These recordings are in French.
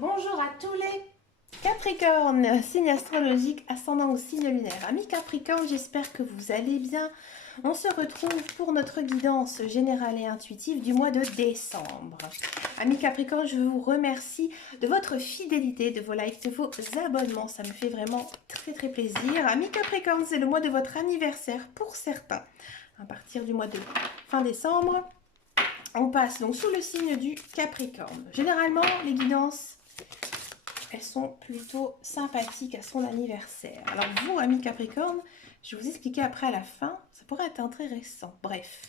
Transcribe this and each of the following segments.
Bonjour à tous les Capricornes, signe astrologique, ascendant au signe lunaire. Amis Capricorne, j'espère que vous allez bien. On se retrouve pour notre guidance générale et intuitive du mois de décembre. Amis Capricorne, je vous remercie de votre fidélité, de vos likes, de vos abonnements. Ça me fait vraiment très plaisir. Amis Capricorne, c'est le mois de votre anniversaire pour certains. À partir du mois de fin décembre, on passe donc sous le signe du Capricorne. Généralement, les guidances, elles sont plutôt sympathiques à son anniversaire. Alors vous, amis Capricorne, je vais vous expliquer après à la fin, ça pourrait être intéressant. Bref,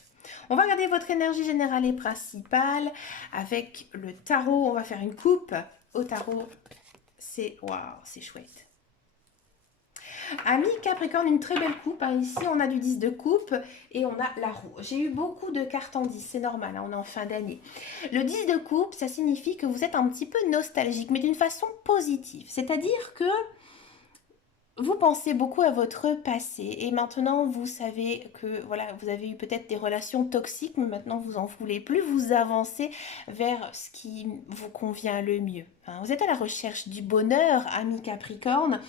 on va regarder votre énergie générale et principale avec le tarot. On va faire une coupe au tarot. C'est waouh, c'est chouette. Amis Capricorne, une très belle coupe. Hein. Ici, on a du 10 de coupe et on a la roue. J'ai eu beaucoup de cartes en 10, c'est normal, hein, on est en fin d'année. Le 10 de coupe, ça signifie que vous êtes un petit peu nostalgique, mais d'une façon positive. C'est-à-dire que vous pensez beaucoup à votre passé et maintenant vous savez que voilà, vous avez eu peut-être des relations toxiques, mais maintenant vous en voulez plus, vous avancez vers ce qui vous convient le mieux. Hein. Vous êtes à la recherche du bonheur, ami Capricorne,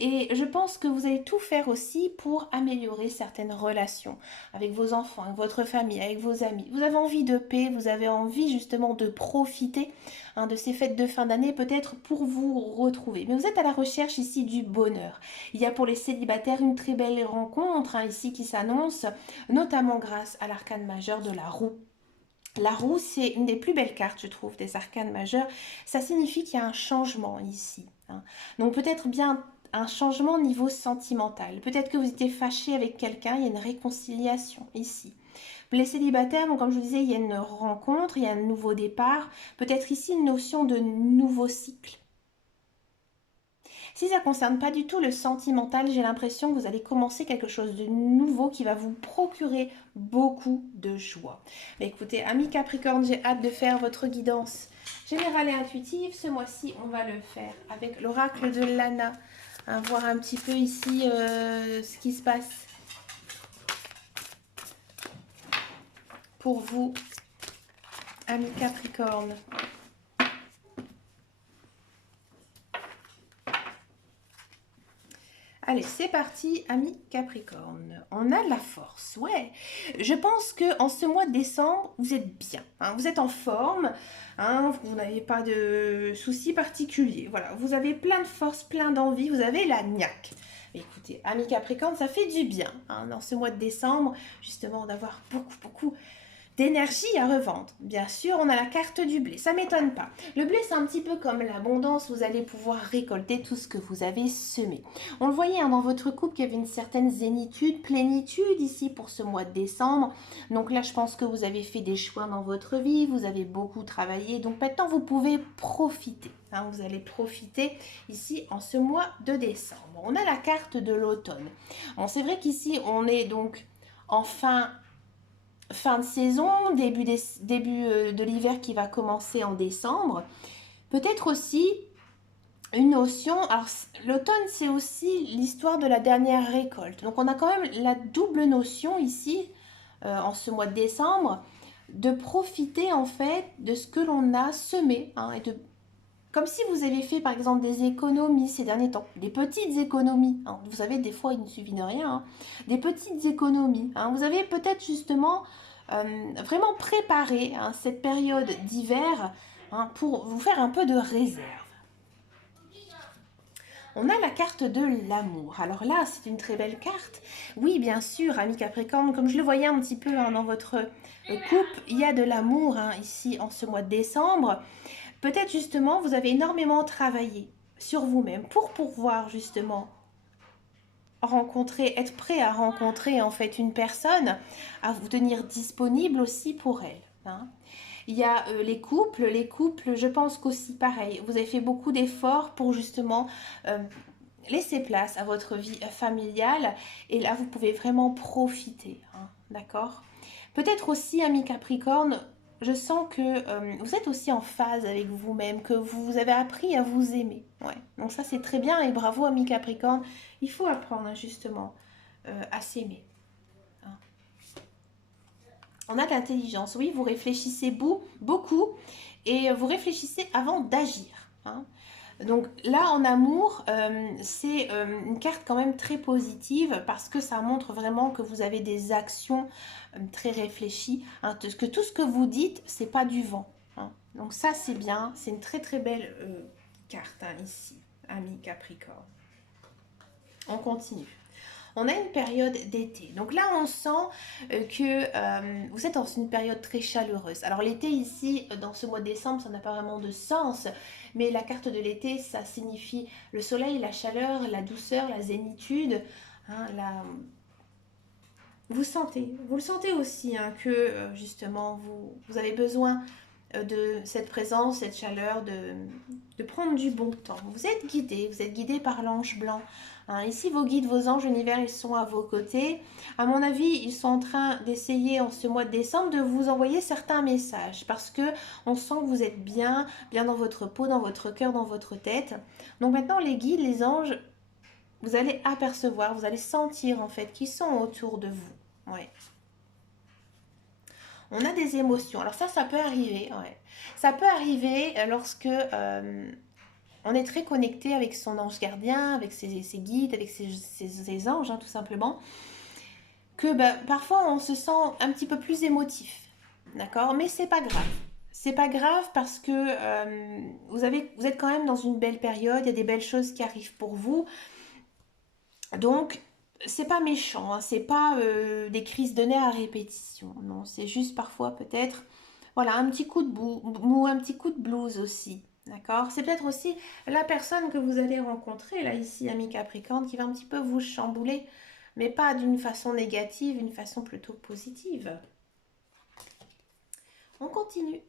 et je pense que vous allez tout faire aussi pour améliorer certaines relations avec vos enfants, avec votre famille, avec vos amis. Vous avez envie de paix, vous avez envie justement de profiter de ces fêtes de fin d'année, peut-être pour vous retrouver. Mais vous êtes à la recherche ici du bonheur. Il y a pour les célibataires une très belle rencontre ici qui s'annonce, notamment grâce à l'arcane majeur de la roue. La roue, c'est une des plus belles cartes, je trouve, des arcanes majeurs. Ça signifie qu'il y a un changement ici. Hein. Donc peut-être bien un changement au niveau sentimental. Peut-être que vous étiez fâché avec quelqu'un, il y a une réconciliation ici. Les célibataires, donc comme je vous disais, il y a une rencontre, il y a un nouveau départ. Peut-être ici une notion de nouveau cycle. Si ça ne concerne pas du tout le sentimental, j'ai l'impression que vous allez commencer quelque chose de nouveau qui va vous procurer beaucoup de joie. Mais écoutez, amis Capricorne, j'ai hâte de faire votre guidance générale et intuitive. Ce mois-ci, on va le faire avec l'oracle de Lana. Hein, voir un petit peu ici ce qui se passe pour vous, amis Capricorne. Allez, c'est parti, amis Capricorne. On a de la force, ouais. Je pense que en ce mois de décembre, vous êtes bien. Hein, vous êtes en forme. Hein, vous n'avez pas de soucis particuliers. Voilà, vous avez plein de force, plein d'envie. Vous avez la niaque. Mais écoutez, amis Capricorne, ça fait du bien. Hein, dans ce mois de décembre, justement, d'avoir beaucoup d'énergie à revendre. Bien sûr, on a la carte du blé, ça m'étonne pas. Le blé, c'est un petit peu comme l'abondance, vous allez pouvoir récolter tout ce que vous avez semé. On le voyait dans votre couple qu'il y avait une certaine zénitude, plénitude ici pour ce mois de décembre. Donc là, je pense que vous avez fait des choix dans votre vie, vous avez beaucoup travaillé, donc maintenant vous pouvez profiter. Hein, vous allez profiter ici en ce mois de décembre. On a la carte de l'automne. Bon, c'est vrai qu'ici, on est donc en fin de saison, début de l'hiver qui va commencer en décembre. Peut-être aussi une notion, alors l'automne c'est aussi l'histoire de la dernière récolte. Donc on a quand même la double notion ici, en ce mois de décembre, de profiter en fait de ce que l'on a semé. Hein, et de comme si vous avez fait par exemple des économies ces derniers temps, des petites économies. Hein. Vous savez, des fois il ne suffit de rien. Hein. Des petites économies. Hein. Vous avez peut-être justement vraiment préparé cette période d'hiver pour vous faire un peu de réserve. On a la carte de l'amour. Alors là, c'est une très belle carte. Oui, bien sûr, ami Capricorne, comme je le voyais un petit peu dans votre coupe, il y a de l'amour ici en ce mois de décembre. Peut-être justement, vous avez énormément travaillé sur vous-même pour pouvoir justement rencontrer, être prêt à rencontrer en fait une personne, à vous tenir disponible aussi pour elle. Hein. Il y a les couples, je pense qu'aussi pareil, vous avez fait beaucoup d'efforts pour justement laisser place à votre vie familiale et là vous pouvez vraiment profiter, hein, d'accord? Peut-être aussi, ami Capricorne, je sens que vous êtes aussi en phase avec vous-même, que vous avez appris à vous aimer. Ouais. Donc ça c'est très bien et bravo, ami Capricorne. Il faut apprendre justement à s'aimer. Hein. On a de l'intelligence, oui, vous réfléchissez beaucoup et vous réfléchissez avant d'agir. hein. Donc là, en amour, c'est une carte quand même très positive parce que ça montre vraiment que vous avez des actions très réfléchies, hein, que tout ce que vous dites, c'est pas du vent, hein. Donc ça, c'est bien. C'est une très très belle carte, hein, ici, ami Capricorne. On continue. On a une période d'été. Donc là, on sent que vous êtes dans une période très chaleureuse. Alors l'été ici, dans ce mois de décembre, ça n'a pas vraiment de sens, mais la carte de l'été, ça signifie le soleil, la chaleur, la douceur, la zénitude, hein, vous le sentez aussi, hein, que justement, vous avez besoin de cette présence, cette chaleur, de prendre du bon temps. Vous êtes guidé par l'ange blanc, hein. Ici, vos guides, vos anges univers, ils sont à vos côtés. À mon avis, ils sont en train d'essayer en ce mois de décembre de vous envoyer certains messages parce que on sent que vous êtes bien, bien dans votre peau, dans votre cœur, dans votre tête. Donc maintenant, les guides, les anges, vous allez apercevoir, vous allez sentir en fait qu'ils sont autour de vous. Ouais. On a des émotions. Alors ça peut arriver, ouais. Ça peut arriver lorsque on est très connecté avec son ange gardien, avec ses guides, avec ses anges, hein, tout simplement, que parfois on se sent un petit peu plus émotif, d'accord? Mais c'est pas grave. C'est pas grave parce que vous êtes quand même dans une belle période, il y a des belles choses qui arrivent pour vous. Donc, c'est pas méchant, hein, c'est pas des crises de nerfs à répétition. Non, c'est juste parfois peut-être, voilà, un petit coup de mou, un petit coup de blues aussi. D'accord? C'est peut-être aussi la personne que vous allez rencontrer, là, ici, ami Capricorne, qui va un petit peu vous chambouler, mais pas d'une façon négative, une façon plutôt positive. On continue.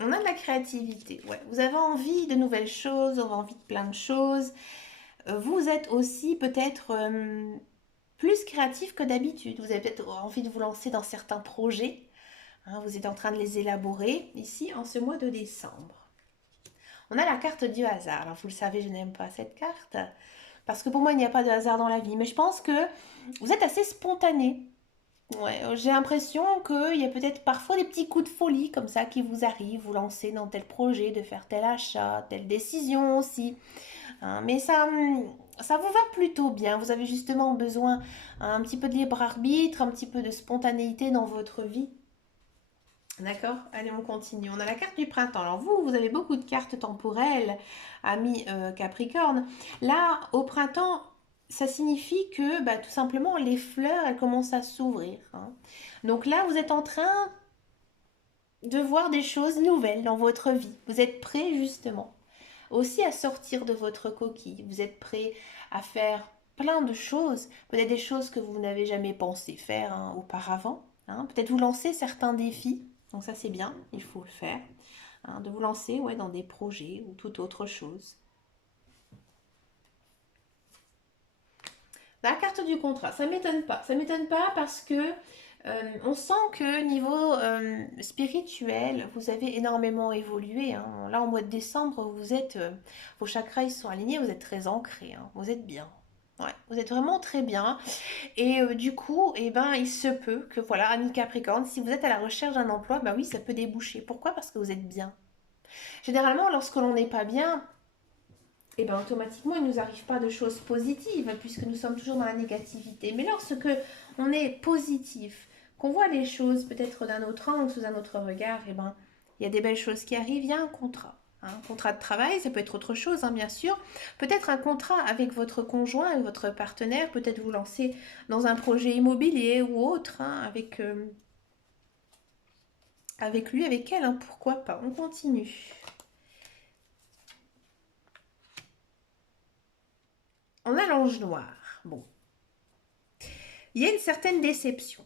On a de la créativité, ouais. Vous avez envie de nouvelles choses, vous avez envie de plein de choses. Vous êtes aussi peut-être plus créatif que d'habitude. Vous avez peut-être envie de vous lancer dans certains projets, hein, vous êtes en train de les élaborer ici en ce mois de décembre. On a la carte du hasard. Alors vous le savez, je n'aime pas cette carte parce que pour moi il n'y a pas de hasard dans la vie. Mais je pense que vous êtes assez spontané. Ouais, j'ai l'impression qu'il y a peut-être parfois des petits coups de folie comme ça qui vous arrivent, vous lancer dans tel projet, de faire tel achat, telle décision aussi, hein. Mais ça vous va plutôt bien. Vous avez justement besoin un petit peu de libre arbitre, un petit peu de spontanéité dans votre vie. D'accord? Allez, on continue. On a la carte du printemps. Alors vous avez beaucoup de cartes temporelles, amis Capricorne. Là, au printemps, ça signifie que tout simplement les fleurs, elles commencent à s'ouvrir, hein. Donc là, vous êtes en train de voir des choses nouvelles dans votre vie. Vous êtes prêt justement aussi à sortir de votre coquille. Vous êtes prêt à faire plein de choses, peut-être des choses que vous n'avez jamais pensé faire, hein, auparavant, hein. Peut-être vous lancer certains défis. Donc ça c'est bien, il faut le faire, hein, de vous lancer, ouais, dans des projets ou toute autre chose. La carte du contrat, ça m'étonne pas. Ça m'étonne pas parce que on sent que niveau spirituel, vous avez énormément évolué, hein. Là, au mois de décembre, vos chakras ils sont alignés, vous êtes très ancrés, hein. Vous êtes bien. Ouais, vous êtes vraiment très bien. Et du coup, eh ben, il se peut que, voilà, Annie Capricorne, si vous êtes à la recherche d'un emploi, bah oui, ça peut déboucher. Pourquoi? Parce que vous êtes bien. Généralement, lorsque l'on n'est pas bien, et ben automatiquement, il ne nous arrive pas de choses positives puisque nous sommes toujours dans la négativité. Mais lorsque on est positif, qu'on voit les choses peut-être d'un autre angle, sous un autre regard, et ben il y a des belles choses qui arrivent. Il y a un contrat. Un contrat de travail, ça peut être autre chose, hein, bien sûr. Peut-être un contrat avec votre conjoint, avec votre partenaire. Peut-être vous lancer dans un projet immobilier ou autre, hein, avec lui, avec elle, hein, pourquoi pas. On continue. On a l'ange noir. Bon, il y a une certaine déception.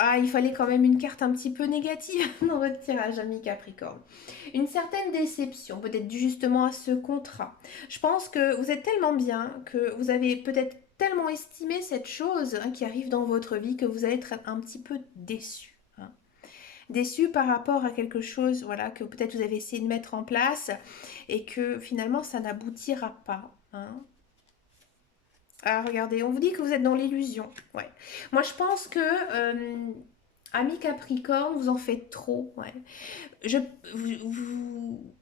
Ah, il fallait quand même une carte un petit peu négative dans votre tirage, ami Capricorne. Une certaine déception, peut-être due justement à ce contrat. Je pense que vous êtes tellement bien, que vous avez peut-être tellement estimé cette chose, hein, qui arrive dans votre vie, que vous allez être un petit peu déçu, hein. Déçu par rapport à quelque chose, voilà, que peut-être vous avez essayé de mettre en place et que finalement ça n'aboutira pas, hein. Ah, regardez, on vous dit que vous êtes dans l'illusion. Ouais. Moi, je pense que, ami Capricorne, vous en faites trop. Ouais. Je, vous, vous-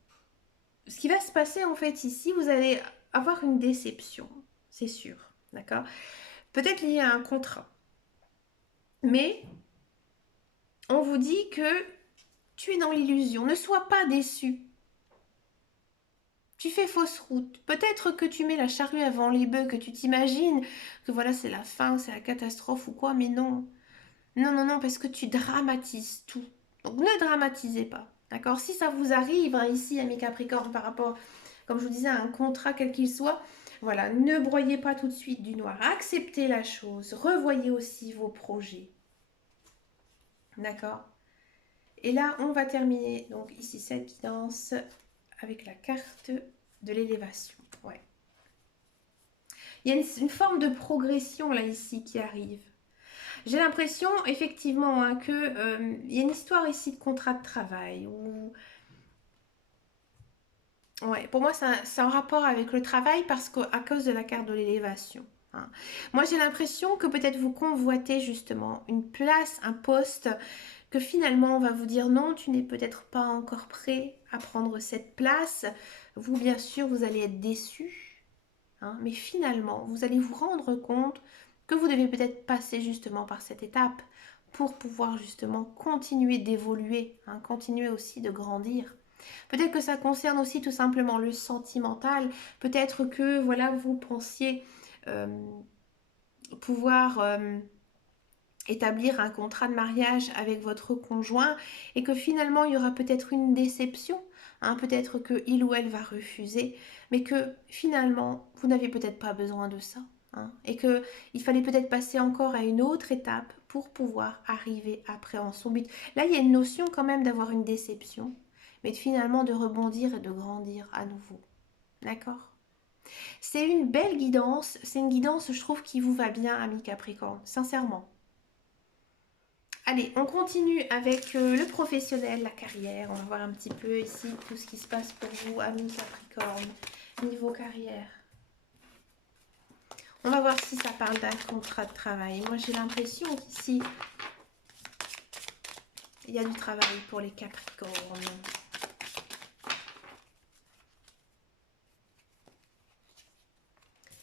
ce qui va se passer en fait ici, vous allez avoir une déception, c'est sûr, d'accord? Peut-être lié à un contrat. Mais on vous dit que tu es dans l'illusion. Ne sois pas déçu. Tu fais fausse route. Peut-être que tu mets la charrue avant les bœufs, que tu t'imagines que voilà, c'est la fin, c'est la catastrophe ou quoi, mais non. Non, non, non, parce que tu dramatises tout. Donc ne dramatisez pas. D'accord? Si ça vous arrive hein, ici, amis Capricorne, par rapport, comme je vous disais, à un contrat quel qu'il soit, voilà, ne broyez pas tout de suite du noir. Acceptez la chose. Revoyez aussi vos projets. D'accord? Et là, on va terminer donc ici cette guidance avec la carte de l'élévation. Ouais. Il y a une forme de progression là ici qui arrive. J'ai l'impression effectivement hein, que il y a une histoire ici de contrat de travail où ouais, pour moi c'est en rapport avec le travail parce qu'à cause de la carte de l'élévation. Hein. Moi j'ai l'impression que peut-être vous convoitez justement une place, un poste que finalement on va vous dire non, tu n'es peut-être pas encore prêt à prendre cette place. Vous bien sûr vous allez être déçu, hein, mais finalement vous allez vous rendre compte que vous devez peut-être passer justement par cette étape pour pouvoir justement continuer d'évoluer, hein, continuer aussi de grandir. Peut-être que ça concerne aussi tout simplement le sentimental, peut-être que voilà vous pensiez euh, pouvoir établir un contrat de mariage avec votre conjoint et que finalement il y aura peut-être une déception, hein, peut-être que il ou elle va refuser, mais que finalement vous n'avez peut-être pas besoin de ça, hein, et que il fallait peut-être passer encore à une autre étape pour pouvoir arriver après en son but. Là il y a une notion quand même d'avoir une déception, mais finalement de rebondir et de grandir à nouveau. D'accord? C'est une belle guidance, c'est une guidance je trouve qui vous va bien, ami Capricorne, sincèrement. Allez, on continue avec le professionnel, la carrière. On va voir un petit peu ici tout ce qui se passe pour vous, amis Capricorne, niveau carrière. On va voir si ça parle d'un contrat de travail. Moi, j'ai l'impression qu'ici, il y a du travail pour les Capricornes.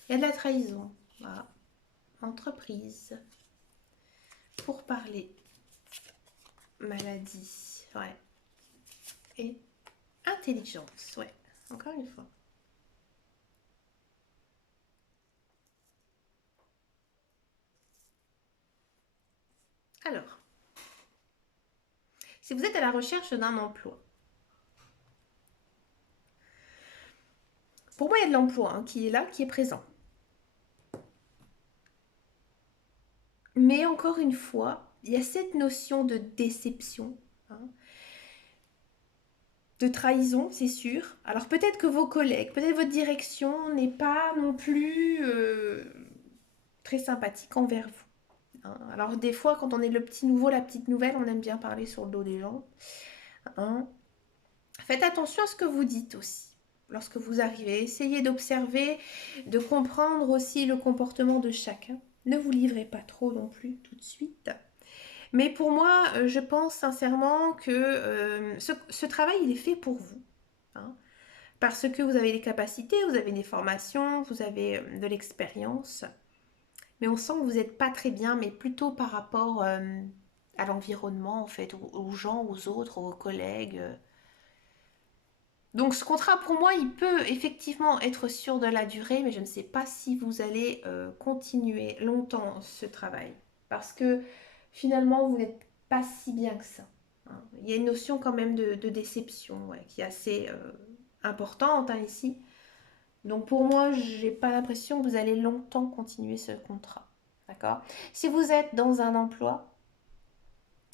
Il y a de la trahison. Voilà. Entreprise. Pour parler. Maladie. Ouais. Et intelligence. Ouais. Encore une fois. Alors, si vous êtes à la recherche d'un emploi, pour moi, il y a de l'emploi hein, qui est là, qui est présent. Mais encore une fois, il y a cette notion de déception, hein, de trahison, c'est sûr. Alors peut-être que vos collègues, peut-être votre direction n'est pas non plus très sympathique envers vous. Hein. Alors des fois, quand on est le petit nouveau, la petite nouvelle, on aime bien parler sur le dos des gens. Hein. Faites attention à ce que vous dites aussi. Lorsque vous arrivez, essayez d'observer, de comprendre aussi le comportement de chacun. Ne vous livrez pas trop non plus tout de suite. Mais pour moi, je pense sincèrement que ce travail, il est fait pour vous. Hein, parce que vous avez des capacités, vous avez des formations, vous avez de l'expérience. Mais on sent que vous n'êtes pas très bien, mais plutôt par rapport à l'environnement, en fait, aux gens, aux autres, aux collègues. Donc ce contrat, pour moi, il peut effectivement être sûr de la durée, mais je ne sais pas si vous allez continuer longtemps ce travail. Parce que finalement, vous n'êtes pas si bien que ça. Hein. Il y a une notion quand même de déception ouais, qui est assez importante hein, ici. Donc pour moi, j'ai pas l'impression que vous allez longtemps continuer ce contrat. D'accord? Si vous êtes dans un emploi,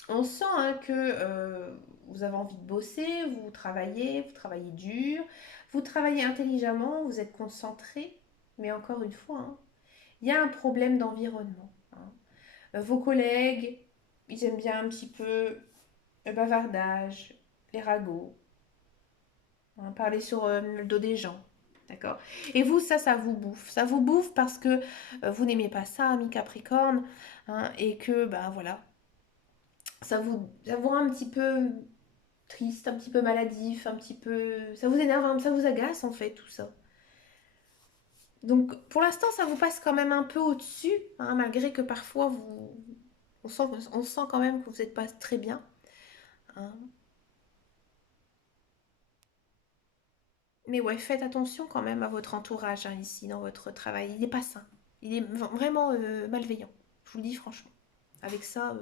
on sent hein, que vous avez envie de bosser, vous travaillez dur, vous travaillez intelligemment, vous êtes concentré, mais encore une fois, hein, il y a un problème d'environnement. Hein. Vos collègues, ils aiment bien un petit peu le bavardage, les ragots, hein, parler sur le dos des gens. D'accord? Et vous, ça vous bouffe. Ça vous bouffe parce que vous n'aimez pas ça, ami Capricorne, hein, et que, ben voilà, ça vous rend un petit peu triste, un petit peu maladif, un petit peu... Ça vous énerve, hein, ça vous agace en fait, tout ça. Donc pour l'instant, ça vous passe quand même un peu au-dessus, hein, malgré que parfois on sent quand même que vous n'êtes pas très bien, hein. Mais ouais, faites attention quand même à votre entourage, hein, ici, dans votre travail. Il n'est pas sain. Il est vraiment malveillant. Je vous le dis franchement. Avec ça,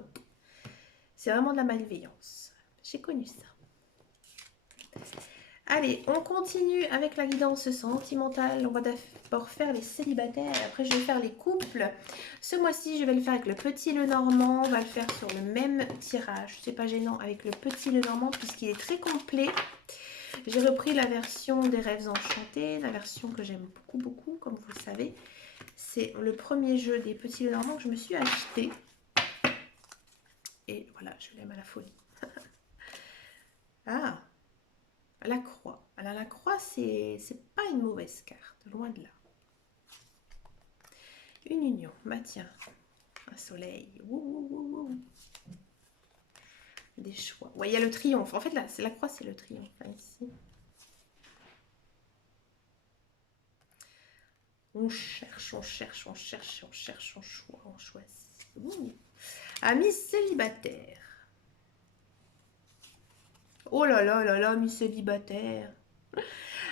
c'est vraiment de la malveillance. J'ai connu ça. Allez, on continue avec la guidance sentimentale. On va d'abord faire les célibataires. Après, je vais faire les couples. Ce mois-ci, je vais le faire avec le petit Lenormand. On va le faire sur le même tirage. C'est pas gênant avec le petit Lenormand puisqu'il est très complet. J'ai repris la version des rêves enchantés, la version que j'aime beaucoup, beaucoup, comme vous le savez. C'est le premier jeu des petits Lenormand que je me suis acheté. Et voilà, je l'aime à la folie. Ah, la croix. Alors la croix, c'est pas une mauvaise carte, loin de là. Une union, bah tiens, un soleil. Ouh, ouh, ouh. Des choix. Ouais, il y a le triomphe. En fait, là, c'est la croix, c'est le triomphe, hein, ici. On cherche, on cherche, on cherche, on cherche, on choisit, on choisit. Ouh. Amis célibataires. Oh là là là là, amis célibataires.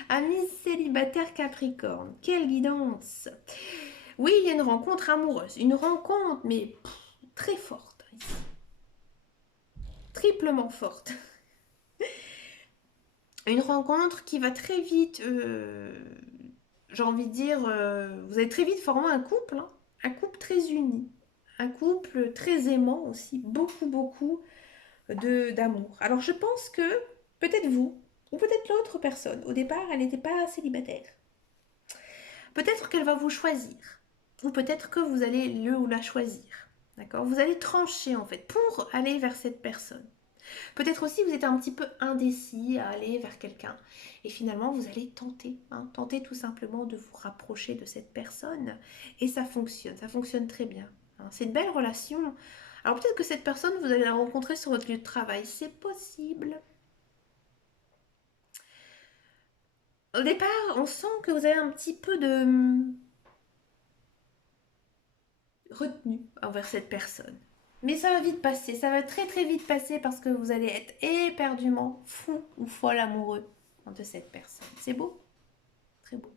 Amis célibataires Capricorne. Quelle guidance. Oui, il y a une rencontre amoureuse. Une rencontre, mais très forte. Ici. Triplement forte. Une rencontre qui va très vite, j'ai envie de dire, vous allez très vite former un couple, hein, un couple très uni, un couple très aimant aussi, beaucoup, beaucoup d'amour. Alors je pense que peut-être vous, ou peut-être l'autre personne, au départ, elle n'était pas célibataire. Peut-être qu'elle va vous choisir, ou peut-être que vous allez le ou la choisir. D'accord? Vous allez trancher en fait pour aller vers cette personne. Peut-être aussi vous êtes un petit peu indécis à aller vers quelqu'un et finalement vous allez tenter, hein, tenter tout simplement de vous rapprocher de cette personne et ça fonctionne très bien, hein. C'est une belle relation. Alors peut-être que cette personne vous allez la rencontrer sur votre lieu de travail, c'est possible. Au départ, on sent que vous avez un petit peu de retenue envers cette personne. Mais ça va vite passer, ça va très très vite passer parce que vous allez être éperdument fou ou folle amoureux de cette personne. C'est beau? Très beau.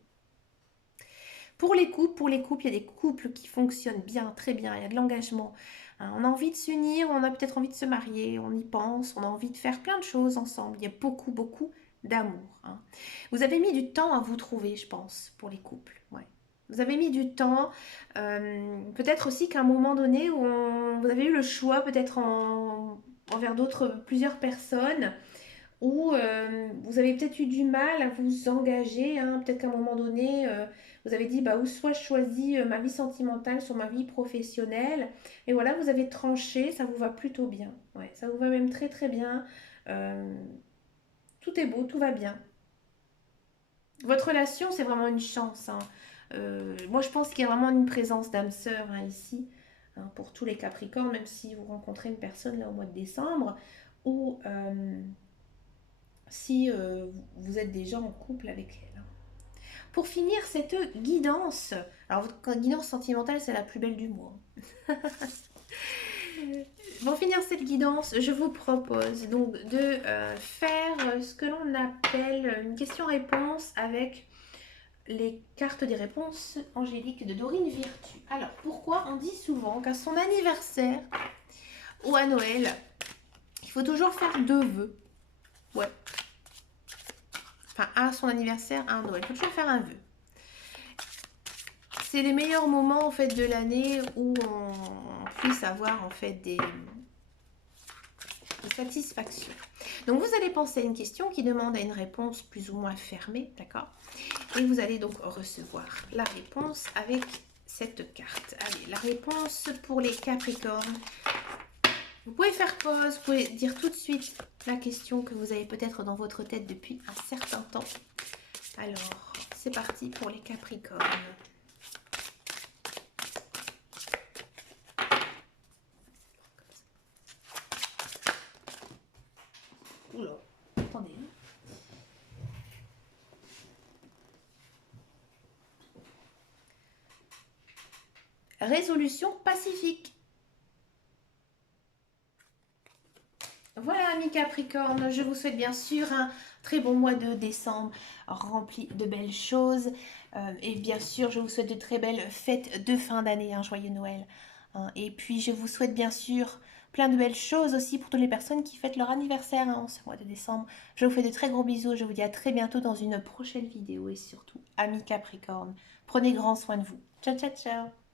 Pour les couples, il y a des couples qui fonctionnent bien, très bien, il y a de l'engagement. Hein, on a envie de s'unir, on a peut-être envie de se marier, on y pense, on a envie de faire plein de choses ensemble. Il y a beaucoup, beaucoup d'amour. Hein. Vous avez mis du temps à vous trouver, je pense, pour les couples. Ouais. Vous avez mis du temps, peut-être aussi qu'à un moment donné, vous avez eu le choix, peut-être envers plusieurs personnes, où vous avez peut-être eu du mal à vous engager, hein. Peut-être qu'à un moment donné, vous avez dit, bah, ou soit je choisis ma vie sentimentale sur ma vie professionnelle, et voilà, vous avez tranché, ça vous va plutôt bien. Ouais, ça vous va même très très bien. Euh, Tout est beau, tout va bien. Votre relation, c'est vraiment une chance, hein. Moi, je pense qu'il y a vraiment une présence d'âme sœur, hein, ici, hein, pour tous les Capricornes, même si vous rencontrez une personne là au mois de décembre, ou si vous êtes déjà en couple avec elle. Pour finir cette guidance, alors votre guidance sentimentale, c'est la plus belle du mois. Pour finir cette guidance, je vous propose donc de faire ce que l'on appelle une question-réponse avec les cartes des réponses angéliques de Dorine Virtue. Alors, pourquoi on dit souvent qu'à son anniversaire ou à Noël, il faut toujours faire 2 vœux? Ouais. Enfin, à son anniversaire, à Noël, il faut toujours faire un vœu. C'est les meilleurs moments en fait de l'année où on puisse avoir en fait des satisfactions. Donc vous allez penser à une question qui demande à une réponse plus ou moins fermée, d'accord? Et vous allez donc recevoir la réponse avec cette carte. Allez, la réponse pour les Capricornes. Vous pouvez faire pause, vous pouvez dire tout de suite la question que vous avez peut-être dans votre tête depuis un certain temps. Alors, c'est parti pour les Capricornes. Oula, résolution pacifique. Voilà, amis Capricorne, je vous souhaite bien sûr un très bon mois de décembre rempli de belles choses. Et bien sûr, je vous souhaite de très belles fêtes de fin d'année, un joyeux Noël. Hein. Et puis, je vous souhaite bien sûr plein de belles choses aussi pour toutes les personnes qui fêtent leur anniversaire en ce mois de décembre. Je vous fais de très gros bisous, je vous dis à très bientôt dans une prochaine vidéo. Et surtout, amis Capricorne, prenez grand soin de vous. Ciao, ciao, ciao!